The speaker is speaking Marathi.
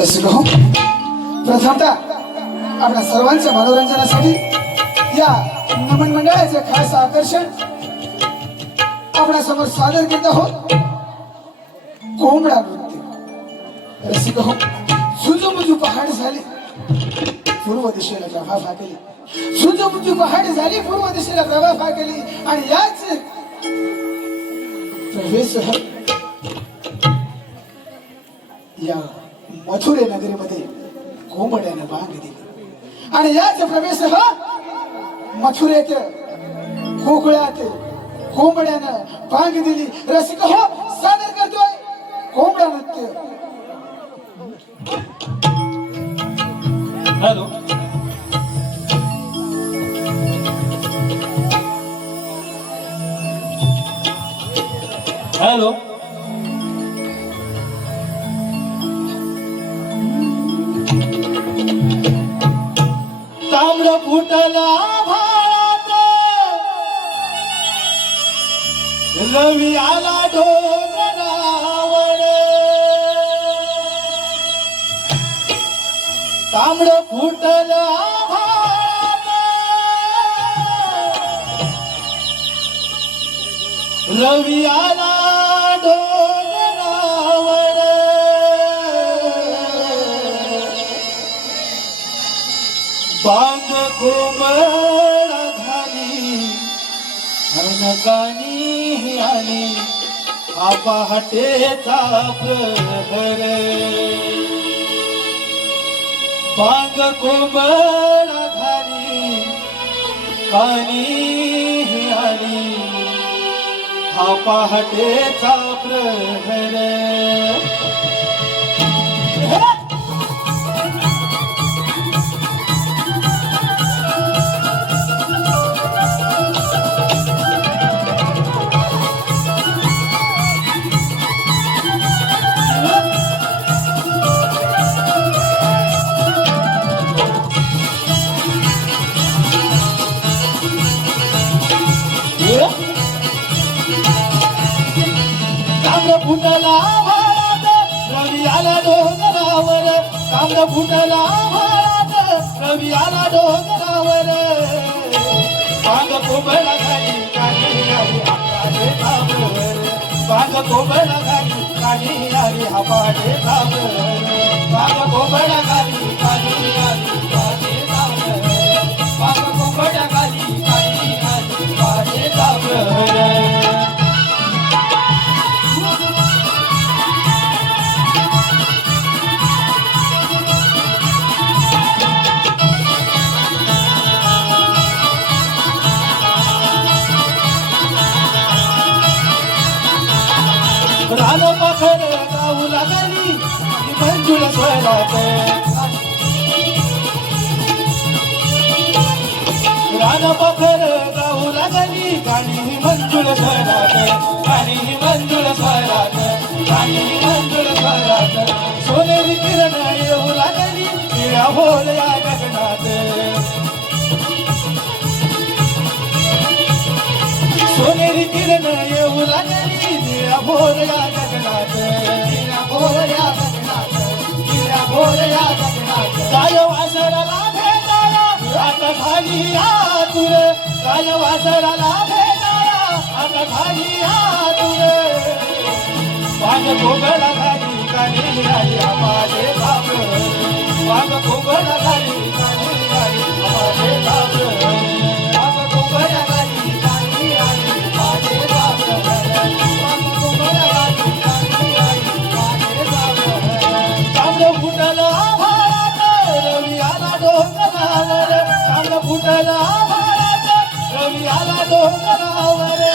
रसिक हो प्रथमतः आपल्या सर्वांच्या मनोरंजनासाठी या नमन मंडळाचे खास आकर्षण आपणासमोर सादर करीत आहोत. कोंबडा नृत्य. रसिक हो सुजूमुजू पहाड झाली. पूर्व दिशेला प्रभा फाकली सुजूमुजू पहाड झाली पूर्व दिशेला प्रभा फाकली आणि याच प्रवेश या मथुरे नगरीमध्ये कोंबड्यानं बांग दिली. आणि याच प्रवेशसह मथुरेत गोकुळात कोंबड्यानं बांग दिली. रसिक हो सादर करतोय कोंबडा नृत्य. हॅलो. हॅलो. तांबड फुटला भात. रवी आला ढोंगरावर तांबड फुटला भात. रवी आला डोंगरावर बांग कोंबडा घाली अनकानी आली हा पहाटेचा प्रहर. बांग कोंबडा घाली कानी आली हा पहाटेचा प्रहर. फुटला भारात रवी आला डोंगरावर. तांबड फुटला भारात रवी आला डोंगरावर. बांग कोंबडा आली थांबवर थांबवर रान पाखर गाऊ लागली मंजुळ स्वरात रान पाखर गाऊ लागली गाणी ही मंजुळ स्वरात गाणी ही मंजुळ स्वरात गाणी ही मंजुळ स्वरात सोनेरी किरण येऊ लागली निळ्या भोर गगनात सोनेरी किरण येऊ लागली निळ्या भोर गगनात निळ्या गगनात निळ्या गगनात वासराला भेटाया आता खाली आतुर. वासराला भेटाया आता खाली आतुर. घाली माझे बाप? ಸದಾ ಭರತ ರವಿಯಾಲ ದೋಸರಾವರೆ